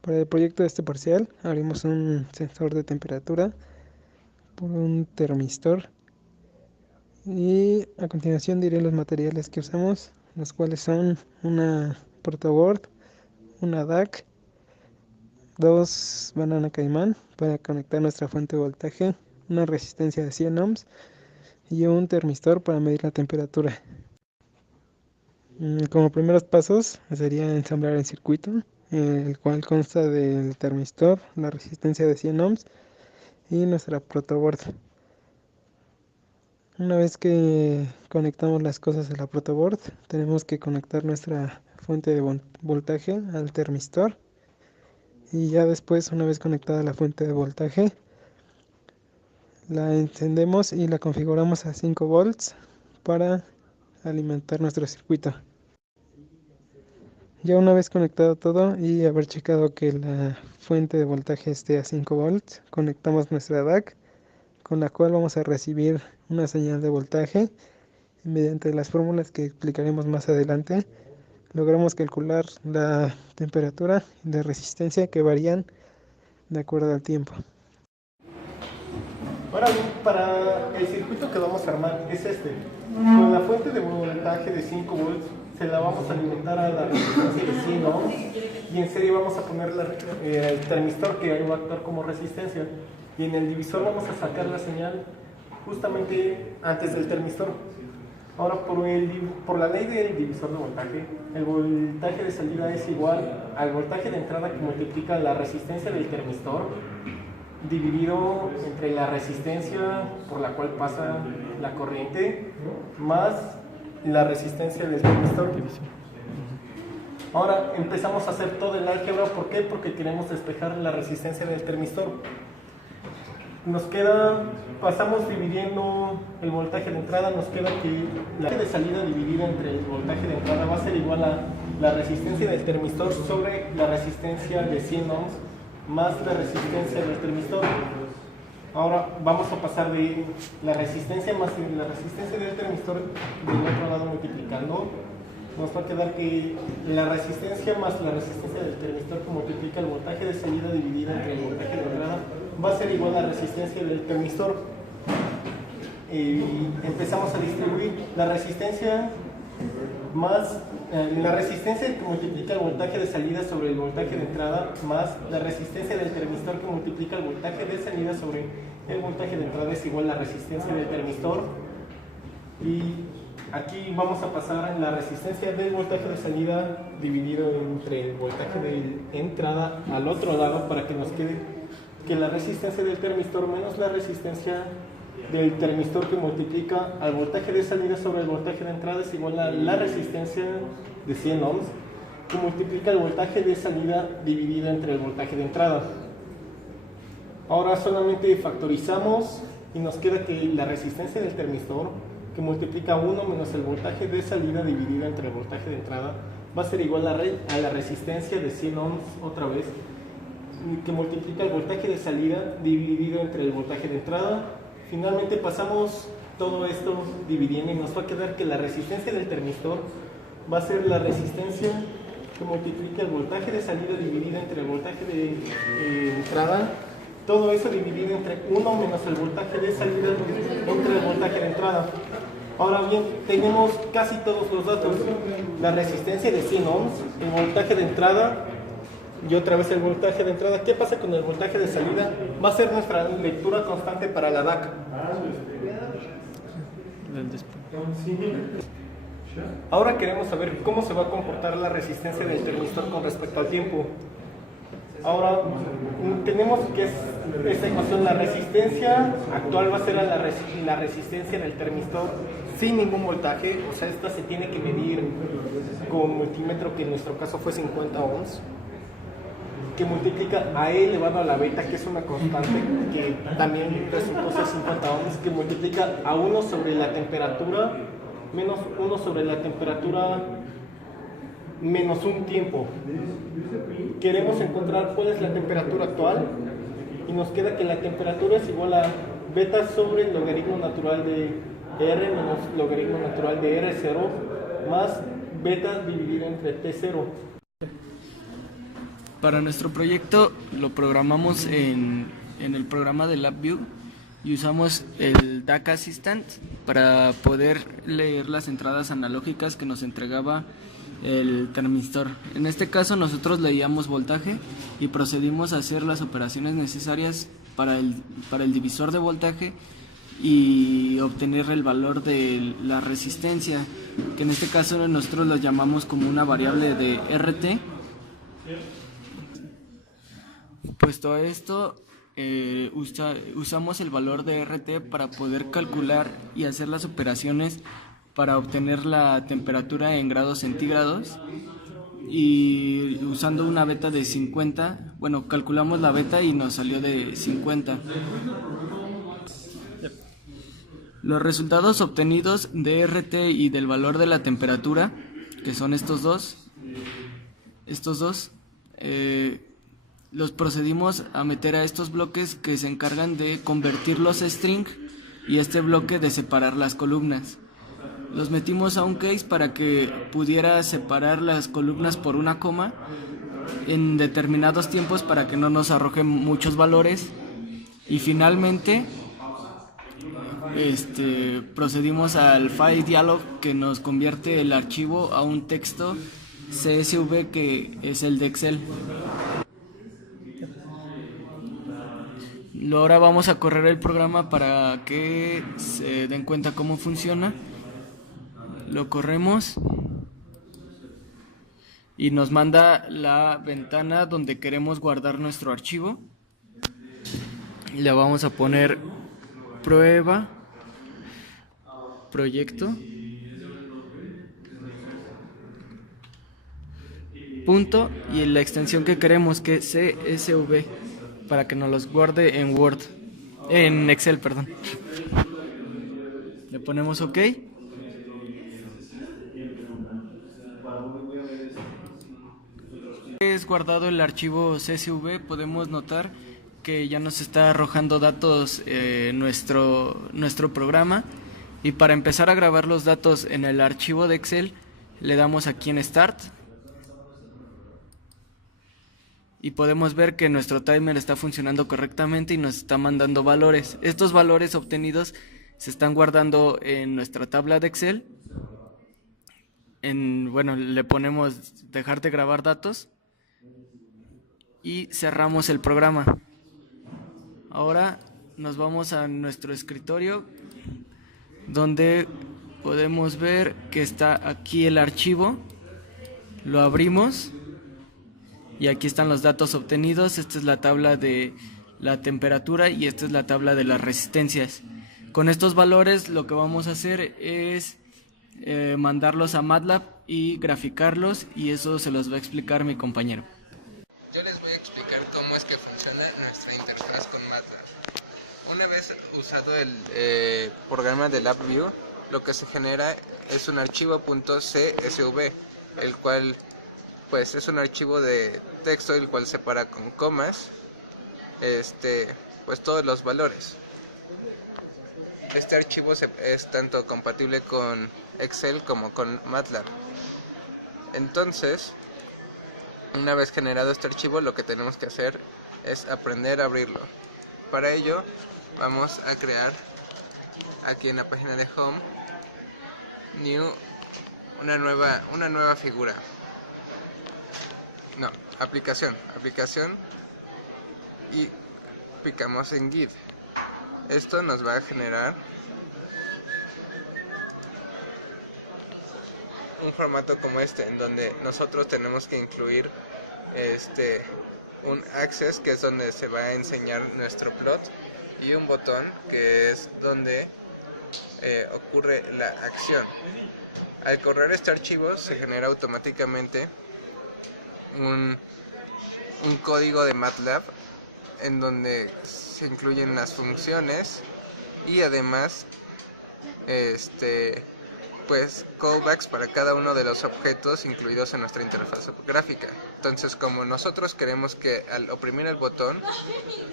Para el proyecto de este parcial haremos un sensor de temperatura por un termistor y a continuación diré los materiales que usamos, los cuales son una protoboard, una DAC, dos banana caimán para conectar nuestra fuente de voltaje, una resistencia de 100 ohms y un termistor para medir la temperatura. Como primeros pasos sería ensamblar el circuito, el cual consta del termistor, la resistencia de 100 ohms y nuestra protoboard. Una vez que conectamos las cosas a la protoboard, tenemos que conectar nuestra fuente de voltaje al termistor y ya después, una vez conectada la fuente de voltaje, la encendemos y la configuramos a 5 volts para alimentar nuestro circuito. Ya una vez conectado todo y haber checado que la fuente de voltaje esté a 5 volts, conectamos nuestra DAC, con la cual vamos a recibir una señal de voltaje. Mediante las fórmulas que explicaremos más adelante, logramos calcular la temperatura y la resistencia que varían de acuerdo al tiempo. Ahora bien, para el circuito que vamos a armar es este. Con la fuente de voltaje de 5 volts se la vamos a alimentar a la resistencia de 100 ohms y en serie vamos a poner el termistor que va a actuar como resistencia y en el divisor vamos a sacar la señal justamente antes del termistor. Ahora, por la ley del divisor de voltaje, el voltaje de salida es igual al voltaje de entrada que multiplica la resistencia del termistor dividido entre la resistencia por la cual pasa la corriente más la resistencia del termistor. Ahora empezamos a hacer todo el álgebra. ¿Por qué? Porque queremos despejar la resistencia del termistor. Nos queda, pasamos dividiendo el voltaje de entrada, nos queda que la de salida dividida entre el voltaje de entrada va a ser igual a la resistencia del termistor sobre la resistencia de 100 ohms más la resistencia del termistor. Ahora vamos a pasar de la resistencia más la resistencia del termistor del otro lado multiplicando. Nos va a quedar que la resistencia más la resistencia del termistor que multiplica el voltaje de salida dividido entre el voltaje de entrada va a ser igual a la resistencia del termistor. Y empezamos a distribuir la resistencia más la resistencia que multiplica el voltaje de salida sobre el voltaje de entrada más la resistencia del termistor que multiplica el voltaje de salida sobre el voltaje de entrada es igual a la resistencia del termistor. Y aquí vamos a pasar la resistencia del voltaje de salida dividido entre el voltaje de entrada al otro lado para que nos quede que la resistencia del termistor menos la resistencia del termistor que multiplica al voltaje de salida sobre el voltaje de entrada es igual a la resistencia de 100 ohms que multiplica el voltaje de salida dividido entre el voltaje de entrada. Ahora solamente factorizamos y nos queda que la resistencia del termistor que multiplica 1 menos el voltaje de salida dividido entre el voltaje de entrada va a ser igual a la resistencia de 100 ohms otra vez que multiplica el voltaje de salida dividido entre el voltaje de entrada. Finalmente pasamos todo esto dividiendo y nos va a quedar que la resistencia del termistor va a ser la resistencia que multiplica el voltaje de salida dividido entre el voltaje de entrada. Todo eso dividido entre 1 menos el voltaje de salida entre el voltaje de entrada. Ahora bien, tenemos casi todos los datos. La resistencia de 100 ohms, el voltaje de entrada y otra vez el voltaje de entrada. ¿Qué pasa con el voltaje de salida? Va a ser nuestra lectura constante para la DAC. Ahora queremos saber cómo se va a comportar la resistencia del termistor con respecto al tiempo. Ahora tenemos que es esta ecuación, la resistencia actual va a ser la resistencia del termistor sin ningún voltaje, o sea, esta se tiene que medir con multímetro que en nuestro caso fue 50 ohms. Que multiplica a E elevado a la beta, que es una constante que también resultó ser 50 ohms, que multiplica a 1 sobre la temperatura menos 1 sobre la temperatura menos un tiempo. Queremos encontrar cuál es la temperatura actual y nos queda que la temperatura es igual a beta sobre el logaritmo natural de R menos logaritmo natural de R0 más beta dividido entre T0. Para nuestro proyecto lo programamos en el programa de LabVIEW y usamos el DAC Assistant para poder leer las entradas analógicas que nos entregaba el termistor. En este caso nosotros leíamos voltaje y procedimos a hacer las operaciones necesarias para el divisor de voltaje y obtener el valor de la resistencia, que en este caso nosotros lo llamamos como una variable de RT. Puesto a esto, usamos el valor de RT para poder calcular y hacer las operaciones para obtener la temperatura en grados centígrados, y usando una beta de 50, bueno, calculamos la beta y nos salió de 50. Los resultados obtenidos de RT y del valor de la temperatura, que son estos dos, los procedimos a meter a estos bloques que se encargan de convertirlos a string y este bloque de separar las columnas. Los metimos a un case para que pudiera separar las columnas por una coma en determinados tiempos para que no nos arrojen muchos valores, y finalmente procedimos al file dialog que nos convierte el archivo a un texto CSV que es el de Excel. Ahora vamos a correr el programa para que se den cuenta cómo funciona. Lo corremos y nos manda la ventana donde queremos guardar nuestro archivo. Le vamos a poner prueba, proyecto, punto y la extensión que queremos, que es CSV, para que nos los guarde en Word, en Excel, perdón. Le ponemos OK. Es guardado el archivo CSV, podemos notar que ya nos está arrojando datos nuestro programa, y para empezar a grabar los datos en el archivo de Excel le damos aquí en Start y podemos ver que nuestro timer está funcionando correctamente y nos está mandando valores. Estos valores obtenidos se están guardando en nuestra tabla de Excel. Le ponemos dejar de grabar datos y cerramos el programa. Ahora nos vamos a nuestro escritorio, donde podemos ver que está aquí el archivo. Lo abrimos y aquí están los datos obtenidos. Esta es la tabla de la temperatura y esta es la tabla de las resistencias. Con estos valores lo que vamos a hacer es mandarlos a MATLAB y graficarlos, y eso se los va a explicar mi compañero. Yo les voy a explicar cómo es que funciona nuestra interfaz con MATLAB. Una vez usado el programa de LabVIEW, lo que se genera es un archivo .csv, el cual pues es un archivo de texto, el cual separa con comas pues todos los valores. Este archivo es tanto compatible con Excel como con MATLAB. Entonces, una vez generado este archivo, lo que tenemos que hacer es aprender a abrirlo. Para ello vamos a crear aquí en la página de Home New una nueva figura. No, aplicación y picamos en Git. Esto nos va a generar un formato como este, en donde nosotros tenemos que incluir un access, que es donde se va a enseñar nuestro plot, y un botón, que es donde ocurre la acción. Al correr este archivo se genera automáticamente un código de MATLAB en donde se incluyen las funciones y además pues callbacks para cada uno de los objetos incluidos en nuestra interfaz gráfica. Entonces, como nosotros queremos que al oprimir el botón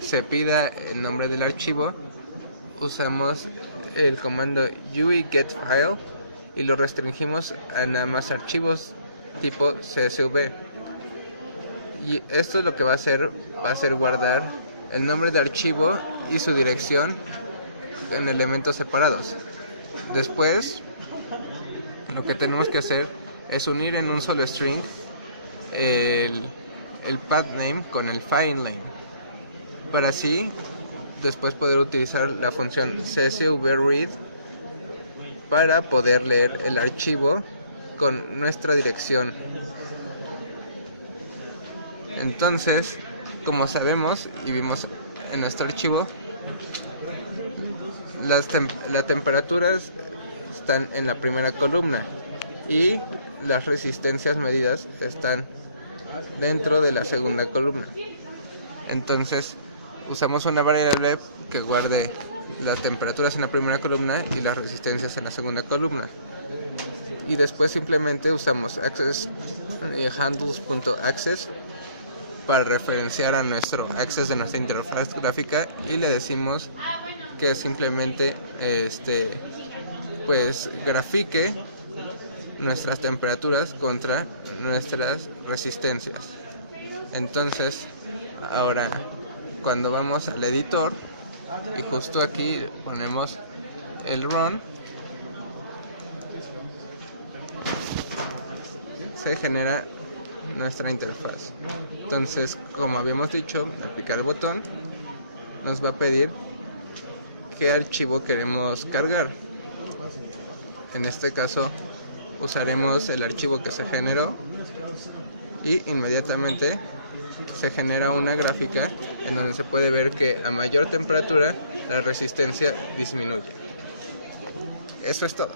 se pida el nombre del archivo, usamos el comando UI_GET_FILE y lo restringimos a nada más archivos tipo CSV. Y esto lo que va a hacer guardar el nombre de archivo y su dirección en elementos separados. Después, lo que tenemos que hacer es unir en un solo string el path name con el file name, para así después poder utilizar la función csvread para poder leer el archivo con nuestra dirección. Entonces, como sabemos y vimos en nuestro archivo, las temperaturas están en la primera columna y las resistencias medidas están dentro de la segunda columna. Entonces usamos una variable que guarde las temperaturas en la primera columna y las resistencias en la segunda columna, y después simplemente usamos access y handles.access para referenciar a nuestro access de nuestra interfaz gráfica, y le decimos que simplemente pues grafique nuestras temperaturas contra nuestras resistencias. Entonces ahora cuando vamos al editor y justo aquí ponemos el run, se genera nuestra interfaz. Entonces, como habíamos dicho, aplicar el botón nos va a pedir qué archivo queremos cargar. En este caso usaremos el archivo que se generó y inmediatamente se genera una gráfica en donde se puede ver que a mayor temperatura la resistencia disminuye. Eso es todo.